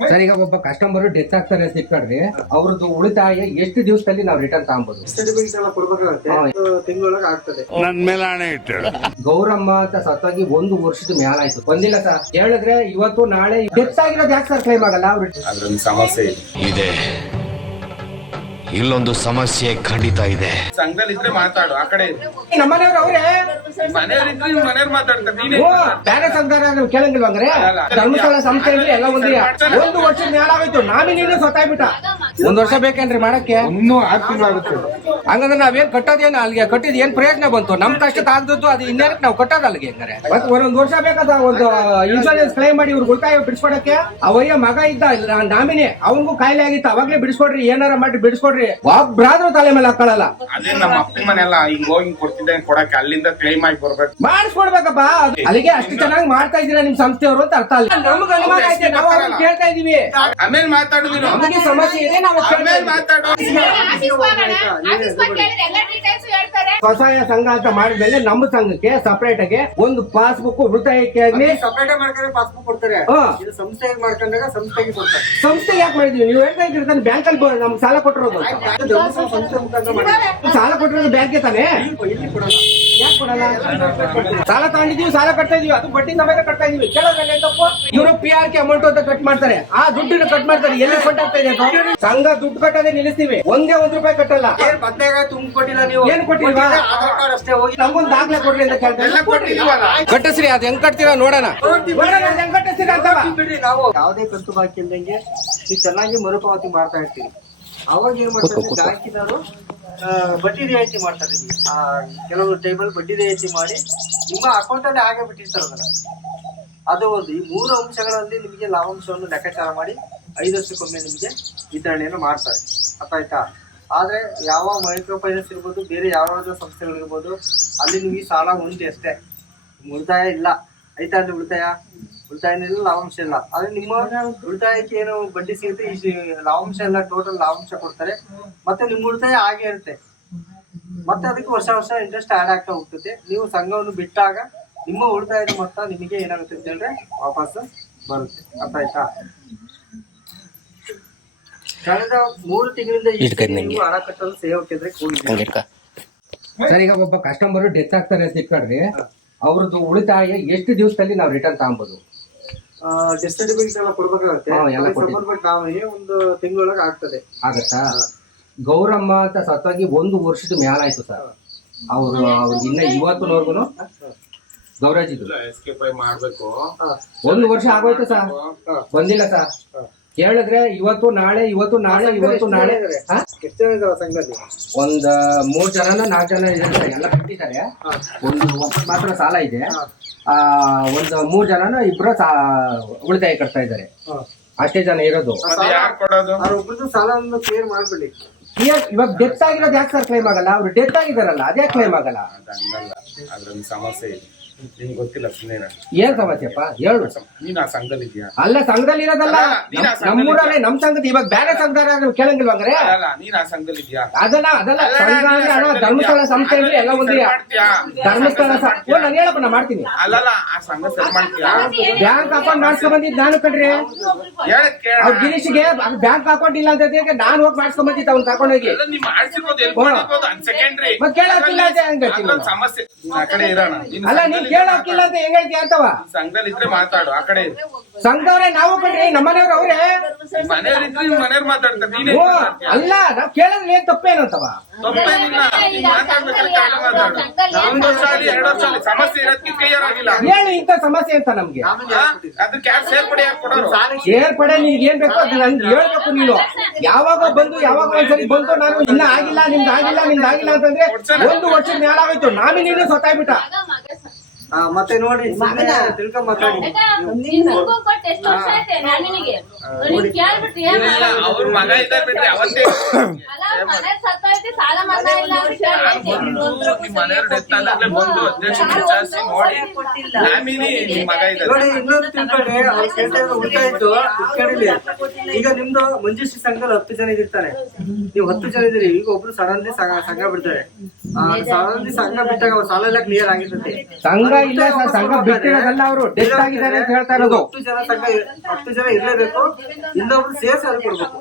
Sir, ಈಗ ಒಬ್ಬ customer death ಆಗ್ತಾರೆ ಅಂತ ಇಟ್ಕೊಡ್ರಿ, ಅವ್ರದ್ದು ಉಳಿತಾಯ ಎಷ್ಟು ದಿವಸದಲ್ಲಿ ನಾವು ರಿಟರ್ನ್ ತಗೊಬಹುದು? ತಿಂಗಳೊಳಗೆ ಆಗ್ತದೆ. ನನ್ ಮೇಲೆ ಹಣೆ ಇಟ್ಟು ಗೌರಮ್ಮ ಅಂತ ಸತ್ತಾಗಿ 1 ವರ್ಷದ ಮ್ಯಾಲ ಆಯ್ತು, ಬಂದಿಲ್ಲ ಸರ್. ಹೇಳಿದ್ರೆ ಇವತ್ತು ನಾಳೆ ಡೆತ್ ಆಗಿರೋದು ಯಾಕೆ ಸರ್ ಕ್ಲೈಮ್ ಆಗಲ್ಲ? ಅದ್ರೊಂದು ಸಮಸ್ಯೆ ಇದೆ, ಇಲ್ಲೊಂದು ಸಮಸ್ಯೆ ಖಂಡಿತ ಇದೆ. ಸಂಘದಲ್ಲಿ ಇದ್ರೆ ಮಾತಾಡು, ಆ ಕಡೆ ನಮ್ಮನೆಯವ್ರು ಅವ್ರೆ ಮನೆಯವ್ರಿದ್ರೆ ಮನೆಯವ್ರು ಮಾತಾಡ್ತಾರೆ. ನೀನೇ ಬೇರೆ ಸಂಘ ಕೇಳಂಗಿಲ್ವ ಹಂಗಾರೆ? ಧರ್ಮಸ್ಥಳ ಸಂಸ್ಥೆ ಅಂದ್ರೆ ಎಲ್ಲ ಒಂದೇ. 1 ವರ್ಷದ ಮ್ಯಾಲ ಆಗೋಯ್ತು, ನಾಮಿನಿನೂ ಸತ್ತಾಗ್ಬಿಟ್ಟ. 1 ವರ್ಷ ಬೇಕೇನ್ರಿ ಮಾಡಕ್ಕೆ? ಇನ್ನೂ 6 ತಿಂಗಳಾಗುತ್ತೆ. ಹಂಗಂದ್ರೆ ನಾವೇನ್ ಕಟ್ಟೋದೇನು ಅಲ್ಲಿಗೆ ಕಟ್ಟಿದ್ ಏನ್ ಪ್ರಯೋಜನ ಬಂತು? ನಮ್ ಕಷ್ಟಕ್ಕೆ ಆಗ್ದದ್ದು ಅದು ಇನ್ನೇನಕ್ಕೆ ನಾವು ಕಟ್ಟೋದು ಅಲ್ಲಿಗೆ? ಹಂಗಾರೆ ಮತ್ತೆ 1 ವರ್ಷ ಬೇಕಾದ ಒಂದು ಇನ್ಶೂರೆನ್ಸ್ ಕ್ಲೈಮ್ ಮಾಡಿ ಇವ್ರು ಉಳಿತಾಯ ಬಿಡಿಸ್ಕೊಡಕ್ಕೆ. ಅವಯ್ಯ ಮಗ ಇದ್ದ ನಾಮಿನಿ, ಅವನಿಗೂ ಕಾಯಿಲೆ ಆಗಿತ್ತು, ಅವಾಗ್ಲೇ ಬಿಡಿಸ್ಕೊಡ್ರಿ, ಏನಾರ ಮಾಡಿ ಬಿಡಿಸ್ಕೊಡ್ರಿ. ಒಬ್ರಾದ್ರೂ ತಲೆ ಮೇಲೆ ಹಾಕೊಳ್ಳಲ್ಲ. ಅದೇ ನಮ್ಮ ಅಪ್ಪನ ಮನೆಯಲ್ಲ ಹಿಂಗ್ ಹೋಗಿ ಕೊಡ್ತಿದ್ದೆ ಕೊಡಕ್ಕೆ, ಅಲ್ಲಿಂದ ಕ್ಲೈಮ್ ಆಗಿ ಬರ್ಬೇಕು. ಮಾಡಿಸ್ಕೊಡ್ಬೇಕಪ್ಪ. ಅಲ್ಲಿಗೆ ಅಷ್ಟು ಚೆನ್ನಾಗಿ ಮಾಡ್ತಾ ಇದೀರಾ ನಿಮ್ ಸಂಸ್ಥೆಯವರು ಅಂತ ಅರ್ಥ ಅಲ್ಲ. ನಮ್ಗೆ ಅನುಮಾನ ಐತೆ, ನಾವು ಅವ್ರನ್ನ ಕೇಳ್ತಾ ಇದೀವಿ. ಆಮೇಲೆ ಮಾತಾಡುದಿಲ್ಲ, ನಮಗೆ ಸಮಸ್ಯೆ ಇದೆ, ನಾವು ಆಮೇಲೆ ಮಾತಾಡು. ಸ್ವಸಹಾಯ ಸಂಘ ಅಂತ ಮಾಡಿದ್ಮೇಲೆ ನಮ್ಮ ಸಂಘಕ್ಕೆ ಸಪರೇಟ್ ಆಗಿ ಒಂದು ಪಾಸ್ಬುಕ್ ಉಳಿತಾಯಕ್ಕೆ ಆಗ್ಲಿ ಸಪರೇಟ್ ಮಾಡ್ಕೊಂಡ್ರೆ ಪಾಸ್ಬುಕ್ ಕೊಡ್ತಾರೆ. ಇದು ಸಂಸ್ಥೆಗೆ ಮಾಡ್ಕೊಂಡಾಗ ಸಂಸ್ಥೆಗೆ ಕೊಡ್ತಾರೆ. ಸಂಸ್ಥೆ ಯಾಕೆ ಮಾಡಿದ್ವಿ? ನೀವು ಹೇಳ್ತಾ ಇದ್ದೀರಿ ಬ್ಯಾಂಕ್ ಅಲ್ಲಿ ನಮ್ಗೆ ಸಾಲ ಕೊಟ್ಟಿರೋದು ಅಂತ. ಧರ್ಮಸ್ಥಳ ಸಂಸ್ಥೆ ಮುಖಾಂತರ ಮಾಡಿ ಸಾಲ ಕೊಟ್ಟಿರೋದು ಬ್ಯಾಂಕ್ಗೆ ತಾನೇ? ಇಲ್ಲಿ ಕೊಡಲ್ಲ. ಯಾಕೆ ಕೊಡಲ್ಲ? ಸಾಲ ತಗೊಂಡಿದೀವಿ, ಸಾಲ ಕಟ್ತಾ ಇದೀವಿ, ಅದು ಬಡ್ಡಿ ಸಮೇತ ಕಟ್ತಾ ಇದೀವಿ. ಕೇಳೋದ್ರಲ್ಲಿ ತಪ್ಪು. ಇವರು PRK ಅಮೌಂಟ್ ಅಂತ ಕಟ್ ಮಾಡ್ತಾರೆ, ಆ ದುಡ್ಡನ್ನ ಕಟ್ ಮಾಡ್ತಾರೆ. ಎಲ್ಲಿ ಕಟ್ ಆಗ್ತಾ ಇದೆ? ಸಂಘ ದುಡ್ಡು ಕಟ್ಟೋದೇ ನಿಲ್ಲಿಸ್ತೀವಿ, ಒಂದೇ 1 ರೂಪಾಯಿ ಕಟ್ಟಲ್ಲ. ಬದ್ನೆಕಾಯಿ ತುಂಬ ಕೊಟ್ಟಿಲ್ಲ ನೀವು. ಏನ್ ಕೊಟ್ಟಿಲ್ವಾ? ಆಧಾರ್ ಕಾರ್ಡ್ ಅಷ್ಟೇ. ಹೋಗಿ ನಮ್ಗೊಂದು ದಾಖಲೆ ಕೊಡ್ರಿ ಅಂತ ಎಲ್ಲ ಕೊಟ್ಟಿದೀವಲ್ಲ. ಕಟ್ಟಿಸ್ರಿ, ಅದ್ ಹೆಂಗ್ ಕಟ್ತೀರಾ ನೋಡೋಣ. ಹೆಂಗ್ ಕಟ್ಟಿಸ್ತೀರಾ ಅಂತ ಬಿಡ್ರಿ. ನಾವು ಯಾವುದೇ ಕಂತು ಬಾಕಿ ಇಲ್ದಂಗೆ ನೀವು ಚೆನ್ನಾಗಿ ಮರುಪಾವತಿ ಮಾಡ್ತಾ ಇರ್ತೀವಿ. ಅವಾಗ ಏನ್ ಮಾಡ್ತಾರೆ ಬ್ಯಾಂಕಿನವರು ಬಡ್ಡಿ ರಿಯಾಯಿತಿ ಮಾಡ್ತಾರೆ ನಿಮ್ಗೆ. ಕೆಲವು ಟೈಮಲ್ಲಿ ಬಡ್ಡಿ ರಿಯಾಯಿತಿ ಮಾಡಿ ನಿಮ್ಮ ಅಕೌಂಟ್ ಅಲ್ಲಿ ಹಾಗೆ ಬಿಟ್ಟಿರ್ತಾರೆ ಅದನ್ನ. ಅದು ಒಂದು ಈ 3 ಅಂಶಗಳಲ್ಲಿ ನಿಮಗೆ ಲಾಭಾಂಶವನ್ನು ಲೆಕ್ಕಾಚಾರ ಮಾಡಿ 5 ವರ್ಷಕ್ಕೊಮ್ಮೆ ನಿಮಗೆ ವಿತರಣೆಯನ್ನು ಮಾಡ್ತಾರೆ. ಅರ್ಥ ಆಯ್ತಾ? ಆದ್ರೆ ಯಾವ ಮೈಕ್ರೋ ಫೈನಾನ್ಸ್ ಇರ್ಬೋದು, ಬೇರೆ ಯಾವ್ಯಾವ ಸಂಸ್ಥೆಗಳಿರ್ಬೋದು, ಅಲ್ಲಿ ನಿಮಗೆ ಸಾಲ ಉಂಟು ಅಷ್ಟೇ, ಉಳಿತಾಯ ಇಲ್ಲ. ಆಯ್ತಾ? ಅಲ್ಲಿ ಉಳಿತಾಯನಿಲ್ಲ, ಲಾಭಾಂಶ ಇಲ್ಲ. ಆದ್ರೆ ನಿಮ್ಮ ಉಳಿತಾಯಕ್ಕೆ ಏನು ಬಡ್ಡಿ ಸಿಗುತ್ತೆ, ಈ ಲಾಭಾಂಶ ಎಲ್ಲ ಟೋಟಲ್ ಲಾಭಾಂಶ ಕೊಡ್ತಾರೆ. ಮತ್ತೆ ನಿಮ್ಮ ಉಳಿತಾಯ ಹಾಗೆ ಇರುತ್ತೆ, ಮತ್ತೆ ಅದಕ್ಕೆ ವರ್ಷ ಇಂಟ್ರೆಸ್ಟ್ ಆಡ್ ಆಗ್ತಾ ಹೋಗ್ತದೆ. ನೀವು ಸಂಘವನ್ನು ಬಿಟ್ಟಾಗ ನಿಮ್ಮ ಉಳಿತಾಯದ ಮೊತ್ತ ನಿಮಗೆ ಏನಾಗುತ್ತೆ ಅಂತ ಹೇಳಿದ್ರೆ ವಾಪಸ್ ಬರುತ್ತೆ. ಅರ್ಥ ಆಯ್ತಾ? ಕಳೆದ 3 ತಿಂಗಳಿಂದ ನೀವು ಹಣ ಕಟ್ಟಲು ಸೇವಕಿದ್ರೆ ಕೂಡಿದ್ದೀರಿ. ಸರ್, ಈಗ ಒಬ್ಬ ಕಸ್ಟಮರ್ ಡೆತ್ ಆಗ್ತಾರೆ ಅಂತ ಇಟ್ಕೊಡ್ರಿ, ಅವ್ರದ್ದು ಉಳಿತಾಯ ಎಷ್ಟು ದಿವಸದಲ್ಲಿ ನಾವು ರಿಟರ್ನ್ ತಗೊಬಹುದು? ಡೆತ್ ಸರ್ಟಿಫಿಕೇಟ್ ಎಲ್ಲ ಕೊಡ್ಬೇಕಾಗುತ್ತೆ. ನಾವೇ 1 ತಿಂಗಳೊಳಗೆ ಆಗ್ತದೆ. ಆಗತ್ತಾ? ಗೌರಮ್ಮ ಅಂತ ಸತ್ತಾಗಿ 1 ವರ್ಷದ ಮ್ಯಾಲ ಆಯ್ತು ಸರ್. ಅವ್ರಿಗೆ ಇನ್ನ ಇವತ್ತಿನವರ್ಗು ಗೌರಾಜಿದ್ರು ಎಸ್ಕೇಪ್ ಮಾಡ್ಬೇಕು. 1 ವರ್ಷ ಆಗೋಯ್ತು ಸರ್, ಬಂದಿಲ್ಲ ಸರ್. ಕೇಳಿದ್ರೆ ಇವತ್ತು ನಾಳೆ ಎಷ್ಟು ಜನ ಇದಾವ ಸಂಘದಲ್ಲಿ? ಒಂದ್ 3 ಜನನ 4 ಜನ ಇದ್ದಾರೆ, ಎಲ್ಲ ಕಟ್ಟಿದ್ದಾರೆ. ಒಂದು ಮಾತ್ರ ಸಾಲ ಇದೆ. ಒಂದ್ 3 ಜನನ ಇಬ್ರು ಉಳಿತಾಯ ಕಟ್ತಾ ಇದ್ದಾರೆ, ಅಷ್ಟೇ ಜನ ಇರೋದು. ಯಾರು ಕೊಡೋದು? ಅವ್ರೊಬ್ಬರದ್ದು ಸಾಲವನ್ನು ಕ್ಲಿಯರ್ ಮಾಡ್ಬಿಡಿ. ಇವಾಗ ಡೆತ್ ಆಗಿರೋದು ಯಾಕೆ ಸರ್ ಕ್ಲೈಮ್ ಆಗಲ್ಲ? ಅವ್ರು ಡೆತ್ ಆಗಿದಾರಲ್ಲ, ಅದ್ಯಾಕೆ ಕ್ಲೈಮ್ ಆಗಲ್ಲ? ಹಂಗಲ್ಲ, ಅದ್ರೊಂದು ಸಮಸ್ಯೆ ಇದೆ. ನಿಮ್ಗೆ ಗೊತ್ತಿಲ್ಲ ಸುಮ್ಮನೆ. ಏನ್ ಸಮಸ್ಯೆಪ್ಪ ಹೇಳು. ನೀನ್ ಆ ಸಂಘದಲ್ಲಿ ಇದೆಯಾ? ಅಲ್ಲ, ಸಂಘದಲ್ಲಿ ಇರೋದಲ್ಲ, ನಮ್ಮೂರಲ್ಲೇ ನಮ್ ಸಂಘದ. ಇವಾಗ ಬೇರೆ ಸಂಘದ ಕೇಳಂಗಿಲ್ವ ಹಂಗಾರೆ? ನೀನ್ ಆ ಸಂಘದಲ್ಲಿ ಇದೆಯಾ? ಅದಲ್ಲ ಸಂಘ ಅಂದ್ರೆ ಅಣ್ಣ, ಧರ್ಮಸ್ಥಳ ಸಂಸ್ಥೆ ಅಂದ್ರೆ ಎಲ್ಲ ಒಂದೇ. ಧರ್ಮಸ್ಥಳ ನಾನು ಹೇಳಪ್ಪ, ನಾ ಮಾಡ್ತೀನಿ. ಅಲ್ಲಲ್ಲ, ಆ ಸಂಘ ಸರಿ ಮಾಡ್ತೀಯಾ? ಬ್ಯಾಂಕ್ ಅಕೌಂಟ್ ಮಾಡ್ಸ್ಕೊಂಡ್ ಬಂದಿದ್ದು ನಾನು ಕಣ್ರಿ. ಅವ್ರ ಗಿರೀಶ್ಗೆ ಬ್ಯಾಂಕ್ ಅಕೌಂಟ್ ಇಲ್ಲ ಅಂತ ಹೇಳಿ ನಾನು ಹೋಗಿ ಮಾಡ್ಸ್ಕೊಂಡ್ ಬಂದಿದ್ದ ಅವ್ನು ಕರ್ಕೊಂಡೋಗಿ. ನೀವ್ ಮಾಡ್ಸಿರ್ಬೋದು, ಸೆಕೆಂಡ್ರಿ ಮತ್ತೆ ಕೇಳಕ್ಕಿಲ್ಲ ಅಂತ ಹೆಂಗ್ ಹೇಳ್ತೀನಿ? ಸಮಸ್ಯೆ ಆ ಕಡೆ ಇರೋಣ. ಅಲ್ಲ, ನೀನ್ ಕೇಳಕ್ಕಿಲ್ಲ ಅಂತ ಹೆಂಗ್ ಹೇಳ್ತೀಯ ಅಂತವ? ಸಂಘದಲ್ಲಿ ಇದ್ರೆ ಮಾತಾಡು, ಆ ಕಡೆ ಸಂಘದವ್ರೆ ನಾವು ಕಣ್ರಿ, ನಮ್ಮನೆಯವ್ರು ಅವ್ರೆ. ಮನೆಯವ್ರಿದ್ರೆ ಮನೆಯವ್ರು ಮಾತಾಡ್ತಾರೆ. ನೀನೇ ಅಲ್ಲ, ನಾವ್ ಕೇಳಿದ್ರೆ ಏನ್ ತಪ್ಪೇನಂತವ? ತಪ್ಪೇನಿಲ್ಲ, ಮಾತಾಡ್ಬೇಕಾದ್ರೆ ಮಾತಾಡು. 1 ವರ್ಷ ಆಗಲಿ 2 ವರ್ಷ ಆಗಲಿ ಸಮಸ್ಯೆ ಇರೋದಕ್ಕೆ ಕ್ಲಿಯರ್ ಆಗಿಲ್ಲ. ಹೇಳು ಇಂಥ ಸಮಸ್ಯೆ ಅಂತ ನಮ್ಗೆ. ಅದಕ್ಕೆ ಯಾರು ಸೇರ್ಪಡೆ ಯಾಕೆ ಕೊಡೋರು? ಸೇರ್ಪಡೆ ನಿನ್ಗೆ ಏನ್ ಬೇಕೋ ಅದು ನನ್ಗೆ ಹೇಳ್ಬೇಕು. ನೀನು ಯಾವಾಗ ಒಂದ್ಸರಿ ಬಂದು ನಾನು ಇನ್ನ ಆಗಿಲ್ಲ ನಿಮ್ದು ಆಗಿಲ್ಲ ಅಂತಂದ್ರೆ 1 ವರ್ಷದ ಮ್ಯಾಲ ಆಗೋಯ್ತು, ನಾಮಿನಿನೂ ಸತ್ತಾಗ್ಬಿಟ್ಟ. ಮತ್ತೆ ನೋಡಿ ತಿಳ್ಕೊಂಡ್ ಮಾತಾಡಿ. ಅವ್ರ ಮಗ ಇದ್ದಾರೆ ಬಿಟ್ರೆ ಅವತ್ತೇ ಮನೆಯವ್ರ ಡೆತ್ ಆದಾಗ್ಲೇ ಬಂದು ಅಧ್ಯಕ್ಷ ವಿಚಾರಿಸಿ ನೋಡಿ ನಾಮಿನಿ ನಿಮ್ ಮಗ ಇದ್ದಾರೆ. ನೋಡಿ, ಇನ್ನೊಂದು ತಿಳ್ಕೊಂಡ್ರೆ ಅವ್ರ ಕೇಳ್ತಾ ಉಳಿತಾಯ ಇತ್ತು ಕೇಳಿಲ್ಲ. ಈಗ ನಿಮ್ದು ಮಂಜುಶ್ರೀ ಸಂಘದಲ್ಲಿ 10 ಜನ ಇರ್ತಾರೆ, ನೀವು 10 ಜನ ಇದ್ದೀರಿ. ಈಗ ಒಬ್ರು ಸಡನ್ಲಿ ಸಂಘ ಬಿಡ್ತಾರೆ. ಸಡನ್ಲಿ ಸಂಘ ಬಿಟ್ಟಾಗ ಅವ್ರ ಸಾಲ ಎಲ್ಲ ಕ್ಲಿಯರ್ ಆಗಿರ್ತದೆ. ಸಂಘ ಇಲ್ಲ ಸರ್, ಸಂಘ ಬಿಟ್ಟಿರೋದಲ್ಲ, ಅವರು ಡೆತ್ ಆಗಿದ್ದಾರೆ ಅಂತ ಹೇಳ್ತಾ ಇರೋದು. 10 ಜನ ಇರ್ಲೇಬೇಕು, ಇನ್ನೊಬ್ರು ಸೇರ್ಸಿ ಅಲ್ಲಿ ಕೊಡ್ಬೇಕು.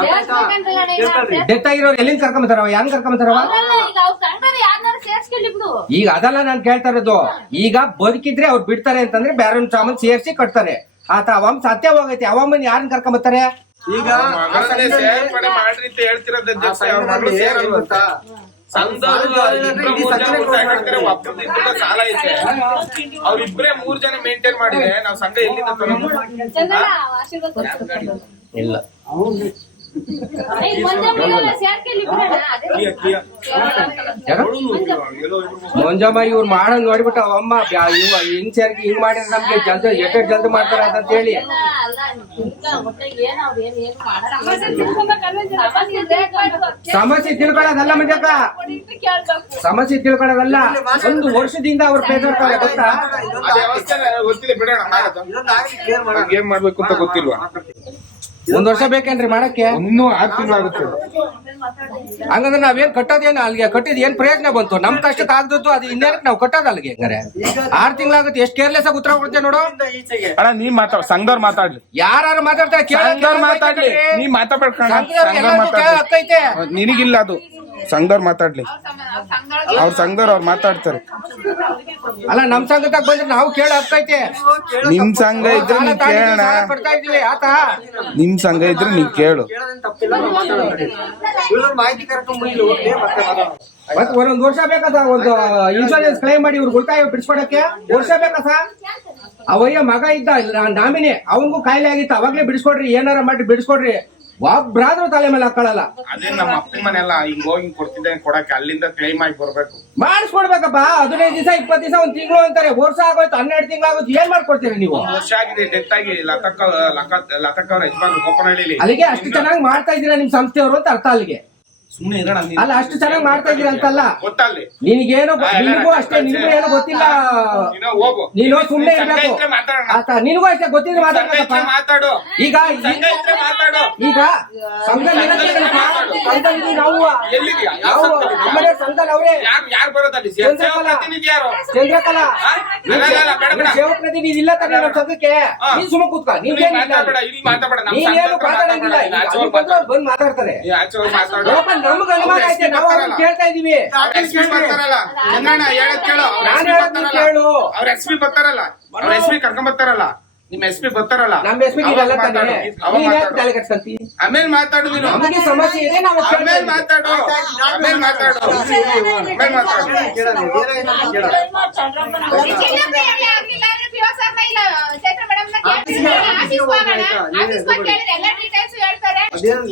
ಅರ್ಥ ಆಯ್ತಾ? ಕೇಳ್ಕೊಳ್ರಿ. ಡೆತ್ ಆಗಿರೋರು ಎಲ್ಲಿಂದ ಕರ್ಕೊಂಬತ್ತಾರವ? ಯಾರು ಕರ್ಕೊಂಬತ್ತಾರವ? ಈಗ ಅದಲ್ಲ ನಾನ್ ಕೇಳ್ತಾ ಇರೋದು. ಈಗ ಬದುಕಿದ್ರೆ ಅವ್ರು ಬಿಡ್ತಾರೆ ಅಂತಂದ್ರೆ ಬೇರೆ ಸಾಮಾನು ಸೇರ್ಸಿ ಕಟ್ತಾರೆ. ಆತ ಅವಮ್ಮ ಸತ್ಯ ಹೋಗೈತಿ, ಅವಮ್ಮನ್ ಯಾರನ್ನ ಕರ್ಕೊಂಬತ್ತಾರೆ? ಈಗ ಮಗನೇ ಸೇರ್ಪಡೆ ಮಾಡ್ರಿ ಅಂತ ಹೇಳ್ತಿರೋದು ಅಧ್ಯಕ್ಷ. ಅವ್ರ ಮಗಳು ಸೇರಲ್ಲ ಗೊತ್ತಾ? ಒಬ್ಬರದ್ದು ಸಾಲ ಐತೆ, ಅವ್ರಿಬ್ರೇ 3 ಜನ ಮೇಂಟೈನ್ ಮಾಡಿದ್ರೆ ನಾವ್ ಸಂಘ ಎಲ್ಲಿಂದ ತರೋದು? ಇಲ್ಲ ಮಂಜಮ್ಮ ಇವ್ರು ಮಾಡೋದ್ ನೋಡ್ಬಿಟ್ಟು ಅವಮ್ಮ ಹಿಂಗ್ ಸೇರ್ಗಿ ಹಿಂಗ್ ಮಾಡಿದ್ರೆ ನಮ್ಗೆ ಜಲ್ದಿ ಎಷ್ಟೆಷ್ಟು ಜಲ್ದಿ ಮಾಡ್ತಾರ ಅಂತ ಹೇಳಿ ಸಮಸ್ಯೆ ತಿಳ್ಕೊಳ್ಳೋದಲ್ಲ ಮಂಜಕ್ಕ, ಸಮಸ್ಯೆ ತಿಳ್ಕೊಳ್ಳೋದಲ್ಲ. 1 ವರ್ಷದಿಂದ ಅವ್ರು ಬೇಜಾರ್ತಾರೆ ಗೊತ್ತಾ? ಆ ವ್ಯವಸ್ಥೆ ಗೊತ್ತಿಲ್ಲ ಬಿಡೋಣ. ಏನ್ ಮಾಡ್ಬೇಕು ಅಂತ ಗೊತ್ತಿಲ್ವಾ? 1 ವರ್ಷ ಬೇಕೇನ್ರಿ ಮಾಡಕ್ಕೆ? ಇನ್ನೂ 6 ತಿಂಗಳಾಗುತ್ತೆ. ಹಂಗಂದ್ರೆ ನಾವೇನ್ ಕಟ್ಟೋದೇನು ಅಲ್ಲಿಗೆ ಕಟ್ಟಿದ್ ಏನ್ ಪ್ರಯೋಜನ ಬಂತು? ನಮ್ ಕಷ್ಟಕ್ಕೆ ಆಗ್ದದ್ದು ಅದು ಇನ್ನೇನಕ್ಕೆ ನಾವು ಕಟ್ಟೋದ ಅಲ್ಲಿಗೆ? ಹಂಗಾರೆ 6 ತಿಂಗಳಾಗುತ್ತೆ. ಎಷ್ಟು ಕೇರ್ಲೆಸ್ ಆಗಿ ಉತ್ತರ ಕೊಡ್ತೇವೆ ನೋಡು. ಅಣ್ಣ ನೀವ್ ಮಾತಾಡ್, ಸಂಘದವ್ರು ಮಾತಾಡ್ಲಿ. ಯಾರು ಮಾತಾಡ್ತಾರೆ ಸಂಘದವ್ರು ಮಾತಾಡ್ಲಿ, ನೀವ್ ಮಾತಾಡ್ಬೇಕಣ್ಣ. ಹಕ್ಕೈತೆ. ನಿನಗಿಲ್ಲ ಅದು, ಸಂಘದವ್ರು ಮಾತಾಡ್ಲಿ. ಅವ್ರ ಸಂಘದವ್ರು ಅವ್ರು ಮಾತಾಡ್ತಾರೆ. ಅಲ್ಲ ನಮ್ ಸಂಘದಾಗ ಬಂದ್ರೆ ನಾವು ಕೇಳ ಹಕ್ಕೈತೆ. ನಿಮ್ ಸಂಘ ಇದ್ರೆ ನೀವ್ ಕೇಳೋಣ. ಕೊಡ್ತಾ ಇದೀವಿ ಆತ. ನಿಮ್ ಸಂಘ ಇದ್ರೆ ನೀವ್ ಕೇಳು. ಮಾಹಿತಿ ಕರ್ಕೊಂಡ್ ಬಂದು ಮತ್ತೆ ಮತ್ತೆ 1 ವರ್ಷ ಬೇಕಾದ ಒಂದು ಇನ್ಶೂರೆನ್ಸ್ ಕ್ಲೈಮ್ ಮಾಡಿ ಇವ್ರು ಉಳಿತಾಯ ಬಿಡಿಸ್ಕೊಡಕ್ಕೆ ವರ್ಷ ಬೇಕಾ ಸರ್? ಅವಯ್ಯ ಮಗ ಇದ್ದ ನಾಮಿನಿ, ಅವನಿಗೂ ಕಾಯಿಲೆ ಆಗಿತ್ತು, ಅವಾಗ್ಲೇ ಬಿಡಿಸ್ಕೊಡ್ರಿ, ಏನಾರ ಮಾಡಿ ಬಿಡಿಸ್ಕೊಡ್ರಿ. ಒಬ್ರಾದ್ರೂ ತಲೆ ಮೇಲೆ ಹಾಕೊಳ್ಳಲ್ಲ. ಅದೇ ನಮ್ಮ ಅಪ್ಪನ ಮನೆಯಲ್ಲ ಹಿಂಗ್ ಹೋಗಿ ಕೊಡ್ತಿದ್ದೆ ಕೊಡಕ್ಕೆ, ಅಲ್ಲಿಂದ ಕ್ಲೈಮ್ ಆಗಿ ಬರ್ಬೇಕು. ಮಾಡಿಸ್ಕೊಡ್ಬೇಕಪ್ಪ. 15 ದಿವಸ 20 ದಿವಸ 1 ತಿಂಗಳು ಅಂತಾರೆ. ವರ್ಷ ಆಗೋಯ್ತು, 12 ತಿಂಗಳಾಗೋಯ್ತು. ಏನ್ ಮಾಡ್ಕೊಡ್ತೀರಿ ನೀವು? 1 ವರ್ಷ ಆಗಿದೆ ಡೆತ್ ಆಗಿ. ಲತಕ್ ಅವ್ರ ಯಜಮಾನ್ ಗೋಪನಹಳ್ಳಿ. ಅಲ್ಲಿಗೆ ಅಷ್ಟು ಚೆನ್ನಾಗಿ ಮಾಡ್ತಾ ಇದ್ದೀರಾ ನಿಮ್ ಸಂಸ್ಥೆಯವರು ಅಂತ ಅರ್ಥ. ಅಲ್ಲಿಗೆ ಸುಮ್ನೆ ಇರೋಣ. ಅಲ್ಲ ಅಷ್ಟು ಚೆನ್ನಾಗಿ ಮಾಡ್ತಾ ಇದ್ದೀರಾ ಅಂತಲ್ಲ. ಗೊತ್ತಲ್ಲಿ ನಿನಗೇನು, ನಿನಗೂ ಅಷ್ಟೇ, ನಿನಗೂ ಏನು ಗೊತ್ತಿಲ್ಲ. ಹೋಗು, ನೀನು ಸುಮ್ನೆ ಇರ್ಬೇಕು. ಆತ ನಿನಗೂ ಅಷ್ಟೇ ಗೊತ್ತಿದ್ರೆ ಮಾತಾಡ್ಬೇಕಪ್ಪ. ಮಾತಾಡು. ಈಗ ಮಾತಾಡು. ಈಗ ಸಂಘ ನಾವು ಎಲ್ಲಿದ್ಯಾ? ನಮ್ಮನೆ ಸಂಘದಲ್ಲಿ ಅವರೇ ಯಾರು ಬರೋದಲ್ಲಿ? ಪ್ರತಿನಿಧಿ ಯಾರು? ಚಂದ್ರಕಲಾ ಬೇಡ. ಸೇವಾ ಪ್ರತಿನಿಧಿ ಇಲ್ಲ ತಾನೆ ನಮ್ಮ ಸಂಘಕ್ಕೆ. ನೀನ್ ಸುಮ್ಮ ಕೂತ್ಕ. ನೀನೇನು ಮಾತಾಡ್ಬೇಡ, ಇಲ್ಲಿ ಮಾತಾಡ್ಬೇಡ. ನೀನೇನು ಮಾತಾಡಂಗಿಲ್ಲ. ಬಂದು ಮಾತಾಡ್ತಾರೆ. ಮಾತಾಡು. ನಮ್ಗೆ ಅನುಮಾನ ಐತೆ, ನಾವು ಅವ್ರನ್ನ ಕೇಳ್ತಾ ಇದೀವಿ. ಬರ್ತಾರಲ್ಲ ಹೆಂಗಣ್ಣ ಹೇಳದ್ ಕೇಳು. ನಾನು ಹೇಳೋದು ಕೇಳು. ಅವ್ರ SP ಬರ್ತಾರಲ್ಲ, ಅವ್ರ SP ಕರ್ಕೊಂಡ್ ಬರ್ತಾರಲ್ಲ, ನಿಮ್ SP ಬರ್ತಾರಲ್ಲ. ನಮ್ಮ SP ಇದೆಲ್ಲ ತಾನೆ. ನೀನ್ ಯಾಕೆ ತಲೆ ಕೆಡ್ಸ್ಕೊಂತಿ? ಆಮೇಲೆ ಮಾತಾಡು ನೀನು. ನಮಗೆ ಸಮಸ್ಯೆ ಇದೆ, ನಾವು ಆಮೇಲೆ ಮಾತಾಡು. ಆಮೇಲೆ ಮಾತಾಡು. ಆಮೇಲೆ ಮಾತಾಡು.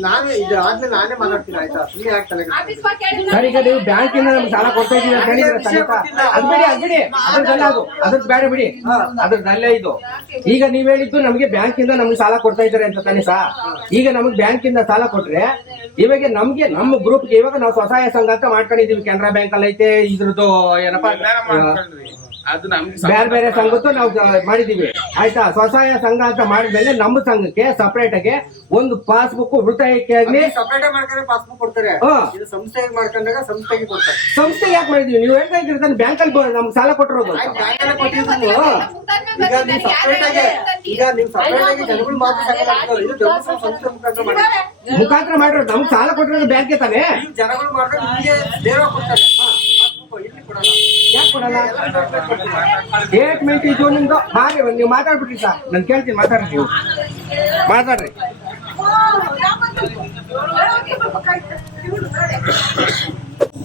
ನಾನೇ ಇದು ಆದ್ಮೇಲೆ ನಾನೇ ಮಾತಾಡ್ತೀನಿ ಆಯ್ತಾ? ಸುಮ್ಮನೆ ಆಗ್ತಾನೆ. ಸರ್ ಈಗ ನೀವು ಬ್ಯಾಂಕ್ ಇಂದ ನಮ್ಗೆ ಸಾಲ ಕೊಡ್ತಾ ಇದ್ದೀವಿ ಅಂತ ಹೇಳಿದ್ರೆ ಸಮೇತ ಅದ್ ಬಿಡಿ ಅದ್ರದ್ದಲ್ಲ, ಅದು ಅದ್ರದ್ದು ಬೇಡ ಬಿಡಿ, ಅದ್ರದ್ದಲ್ಲೇ ಇದು. ಈಗ ನೀವ್ ಹೇಳಿದ್ದು ನಮ್ಗೆ ಬ್ಯಾಂಕ್ ಇಂದ ನಮ್ಗೆ ಸಾಲ ಕೊಡ್ತಾ ಇದ್ದಾರೆ ಅಂತ ತಾನೇ ಸಾ? ಈಗ ನಮಗ್ ಬ್ಯಾಂಕ್ ಇಂದ ಸಾಲ ಕೊಟ್ರೆ ಇವಾಗ ನಮ್ಗೆ ನಮ್ಮ ಗ್ರೂಪ್ಗೆ ಇವಾಗ ನಾವು ಸ್ವಸಹಾಯ ಸಂಘ ಅಂತ ಮಾಡ್ಕೊಂಡಿದೀವಿ. ಕೆನರಾ ಬ್ಯಾಂಕ್ ಅಲ್ಲಿ ಐತೆ, ಇದ್ರದ್ದು ಏನಪ್ಪಾ ಅದು ನಮ್ಗೆ ಬೇರೆ ಬೇರೆ ಸಂಘದ್ದು ನಾವು ಮಾಡಿದೀವಿ ಆಯ್ತಾ. ಸ್ವಸಹಾಯ ಸಂಘ ಅಂತ ಮಾಡಿದ್ಮೇಲೆ ನಮ್ಮ ಸಂಘಕ್ಕೆ ಸಪರೇಟ್ ಆಗಿ ಒಂದು ಪಾಸ್ಬುಕ್ ಉಳಿತಾಯಕ್ಕೆ ಆಗ್ಲಿ ಸಪರೇಟ್ ಮಾಡ್ಕೊಂಡ್ರೆ ಪಾಸ್ಬುಕ್ ಕೊಡ್ತಾರೆ. ಇದು ಸಂಸ್ಥೆಗೆ ಮಾಡ್ಕೊಂಡಾಗ ಸಂಸ್ಥೆಗೆ ಕೊಡ್ತಾರೆ. ಸಂಸ್ಥೆ ಯಾಕೆ ಮಾಡಿದೀವಿ? ನೀವು ಹೇಳ್ತಾ ಇದ್ರಿ ತಾನೆ ಬ್ಯಾಂಕ್ ಅಲ್ಲಿ ನಮ್ಗೆ ಸಾಲ ಕೊಟ್ಟಿರೋದು ಅಂತ. ಈಗ ನೀವು ಸಪರೇಟ್ ಆಗಿ ಜನಗಳು ಮಾತ್ರ ಸಂಘ ಇದು ಧರ್ಮಸ್ಥಳ ಸಂಸ್ಥೆ ಮುಖಾಂತರ ಮಾಡಿರೋದು. ನಮ್ಗೆ ಸಾಲ ಕೊಟ್ಟಿರೋದು ಬ್ಯಾಂಕ್ಗೆ ತಾನೆ. ಜನಗಳು ಮಾಡಿದ್ರೆ ನಿಮಗೆ ದೇವ ಕೊಡ್ತಾರೆ. ಯಾಕೆ ಕೊಡಲ್ಲ? ಸ್ಟೇಟ್ಮೆಂಟ್ ಇದು ನಿಮ್ದು ಹಾಗೆ ನೀವು ಮಾತಾಡ್ಬಿಟ್ರಿ ಸರ್. ನಾನು ಕೇಳ್ತೀನಿ, ಮಾತಾಡ್ರಿ, ನೀವು ಮಾತಾಡ್ರಿ.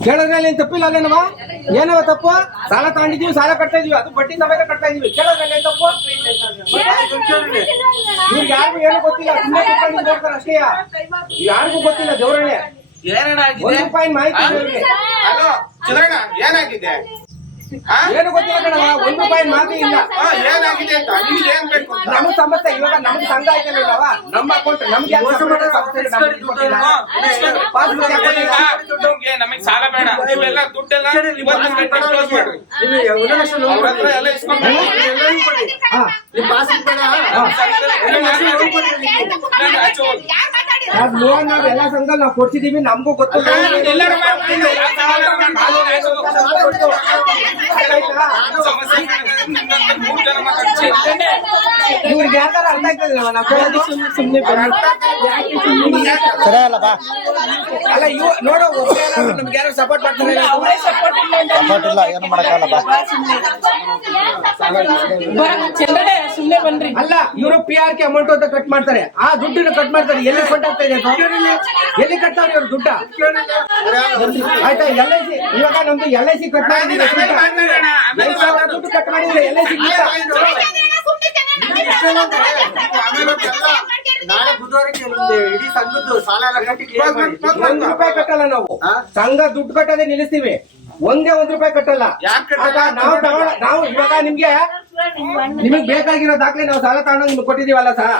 ಕೇಳೋದ್ರಲ್ಲಿ ಏನ್ ತಪ್ಪಿಲ್ಲ ಅಲ್ಲೇನವ? ಏನವ ತಪ್ಪು? ಸಾಲ ತಗೊಂಡಿದೀವಿ, ಸಾಲ ಕಟ್ತಾ ಇದೀವಿ, ಅದು ಬಡ್ಡಿ ಸಮೇತ ಕಟ್ತಾ ಇದೀವಿ. ಕೇಳೋದ್ರಲ್ಲಿ ಏನ್ ತಪ್ಪು? ಇವ್ರಿಗೆ ಯಾರಿಗೂ ಏನು ಗೊತ್ತಿಲ್ಲ, ಸುಮ್ಮನೆ ಕುತ್ಕೊಂಡು ನೋಡ್ತಾರೆ ಅಷ್ಟೇ. ಯಾರಿಗೂ ಗೊತ್ತಿಲ್ಲ ದೇವರೇ. ₹1 ಮಾಹಿತಿ ಹಲೋ ಚಂದ್ರಣ್ಣ, ಏನಾಗಿದೆ? ಏನು ಗೊತ್ತಿಲ್ಲ ಕಣವ, ₹1 ಮಾಹಿತಿ ಇಲ್ಲ. ಏನಾಗಿದೆ ಅಂತ ನಿಮ್ಗೆ ಏನ್ ಬೇಕು? ನಮ್ಗ್ ಸಮಸ್ಯೆ ಇವಾಗ ನಮ್ಗೆ ಸಂಘ ಆಯ್ತಲ್ಲ, ನಮ್ಮ ಅಕೌಂಟ್ ನಮ್ಗೆ ನಮಗ್ ಸಾಲ ಬೇಡ, ನೀವೆಲ್ಲ ದುಡ್ಡೆಲ್ಲ ಕ್ಲೋಸ್ ಮಾಡ್ರಿ. ಅವ್ರ ಹತ್ರ ಎಲ್ಲ ಇಸ್ಕೊಂಡು ಅದ್ ಲೋನ್ ನಾವ್ ಎಲ್ಲಾ ಸಂಘ ನಾವ್ ಕೊಡ್ಸಿದೀವಿ, ನಮ್ಗೂ ಗೊತ್ತು. ಎಲ್ಲರೂ ಮಾಡ್ಕೊಂಡು ಯಾವ ಸಮಸ್ಯೆ ಮೂರ್ ಜನ ಮಾತಾಡ್ಸಿ ಇವ್ರಿಗೆ ಯಾವ್ದಾರ ಅರ್ಥ ಆಗ್ತದೆ ನಾವ್ ಕೇಳೋದು? ಸುಮ್ನೆ ಸರಿ ಅಲ್ಲ ಬಾ ಅಲ್ಲ ಇವ್ ನೋಡೋ ನಮ್ಗೆ ಯಾರು ಸಪೋರ್ಟ್ ಮಾಡ್ತಾರೆ? ಸಪೋರ್ಟ್ ಇಲ್ಲ, ಏನು ಮಾಡಕ್ಕಾಗಲ್ಲ ಬಾ. ಸುಮ್ನೆ ಬನ್ರಿ. ಅಲ್ಲ ಇವರು PRK ಅಮೌಂಟ್ ಅಂತ ಕಟ್ ಮಾಡ್ತಾರೆ, ಆ ದುಡ್ಡನ್ನ ಕಟ್ ಮಾಡ್ತಾರೆ. ಎಲ್ಲಿ ಕಟ್ ಆಗ್ತಾ ಇದೆ? ಎಲ್ಲಿ ಕಟ್ತಾರೆ ಇವ್ರು ದುಡ್ಡ? ಆಯ್ತಾ? LIC ಇವಾಗ ನಮ್ದು LIC ಕಟ್ ಮಾಡಿದ್ರೆ ದುಡ್ಡು ಕಟ್ ಮಾಡಿದ್ರೆ LIC ನಾಳೆ ಬುಧವಾರಕ್ಕೆ ನಿಮ್ದು ಇಡೀ ಸಂಘದ್ದು ಸಾಲ ಎಲ್ಲ ಕಟ್ಟಿ ಕ್ಲಿಯರ್ ಮಾಡಿ. ₹1 ಕಟ್ಟಲ್ಲ ನಾವು. ಸಂಘ ದುಡ್ಡು ಕಟ್ಟೋದೇ ನಿಲ್ಲಿಸ್ತೀವಿ, ಒಂದೇ ₹1 ಕಟ್ಟಲ್ಲ. ಆಗ ನಾವು ಇವಾಗ ನಿಮಗ್ ಬೇಕಾಗಿರೋ ದಾಖಲೆ ನಾವು ಸಾಲ ತಗೊಂಡು ನಿಮ್ಗೆ ಕೊಟ್ಟಿದೀವಲ್ಲ ಸರ್.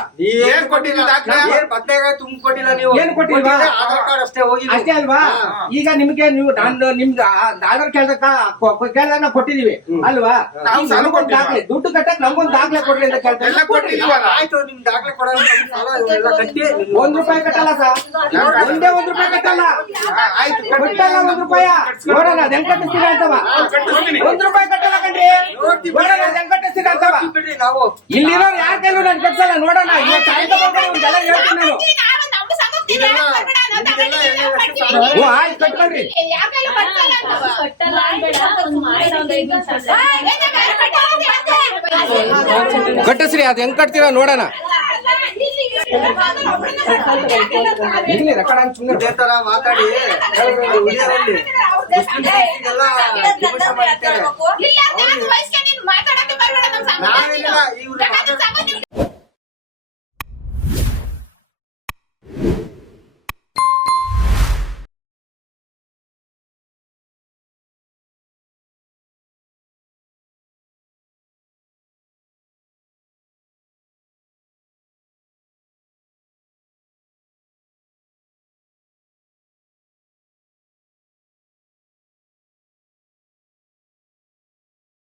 ಏನ್ ಕೊಟ್ಟಿಲ್ಲ ದಾಖಲೆ? ಏನ್ ಪತ್ತೆಗೆ ತುಂಬ ಕೊಟ್ಟಿಲ್ಲ ನೀವು? ಏನ್ ಕೊಟ್ಟಿಲ್ವಾ? ಆಧಾರ್ ಕಾರ್ಡ್ ಅಷ್ಟೇ ಹೋಗಿ ಅಷ್ಟೇ ಅಲ್ವಾ? ಈಗ ನಿಮ್ಗೆ ನಾನು ನಿಮ್ಗೆ ಆಧಾರ್ ಕೇಳ್ದಾಗ ನಾವು ಕೊಟ್ಟಿದೀವಿ ಅಲ್ವಾ? ಈಗ ನಮ್ಗೊಂದ್ ದಾಖಲೆ, ದುಡ್ಡು ಕಟ್ಟಕ್ ನಮ್ಗೊಂದ್ ದಾಖಲೆ ಕೊಡ್ರಿ ಅಂತ ಕೇಳ್ತಾರೆ. ಆಯ್ತು, ನಿಮ್ ದಾಖಲೆ ಕೊಡೋದು ಸಾಲ ಇವೆಲ್ಲ ಕಟ್ಟಿ ₹1 ಕಟ್ಟಲ್ಲ ಸರ್, ಒಂದೇ ₹1 ಕಟ್ಟಲ್ಲ. ಕೊಟ್ಟಲ್ಲ ₹1. ನೋಡೋಣ ಅದ್ ಹೆಂಗ್ ಕಟ್ಟಿಸ್ತೀರ ಅಂತವ. ₹1 ಕಟ್ಟಲ್ಲ ಕಣ್ರಿ, ನೋಡೋಣ ಅದ್ ಹೆಂಗ್ ಕಟ್ಟಿಸ್ತೀರ ಅಂತವ. ಬಿಡ್ರಿ ನಾವು. ಇಲ್ಲಿರೋ ಯಾರ ಕೈಲೂ ನಾನು ಕಟ್ಸಲ್ಲ, ನೋಡೋಣ. ಇವತ್ತು ಸಾಯಂಕಾಲ ಒಂದೆಲ್ಲ ಹೇಳ್ತೀನಿ ನಾನು. ಆಯ್ತು ಕಟ್ಕೊಳ್ರಿ. ಕಟ್ಟಿಸ್ರಿ, ಅದ್ ಹೆಂಗ್ ಕಟ್ತೀರಾ ನೋಡೋಣ. ಇರ್ಲಿ ರೆಕಾರ್ಡ್ ಅಂತ ಸುಮ್ಮನೆ ಇದೇ ತರ ಮಾತಾಡಿ ಹುಡುಗಿಯರಲ್ಲಿ ಮುಸ್ಲಿಮ್ಸ್ಗೆಲ್ಲ ದ್ವೇಷ ಮಾಡ್ತಾರೆ. ನಾವೇನಿಲ್ಲ, ಇವ್ರು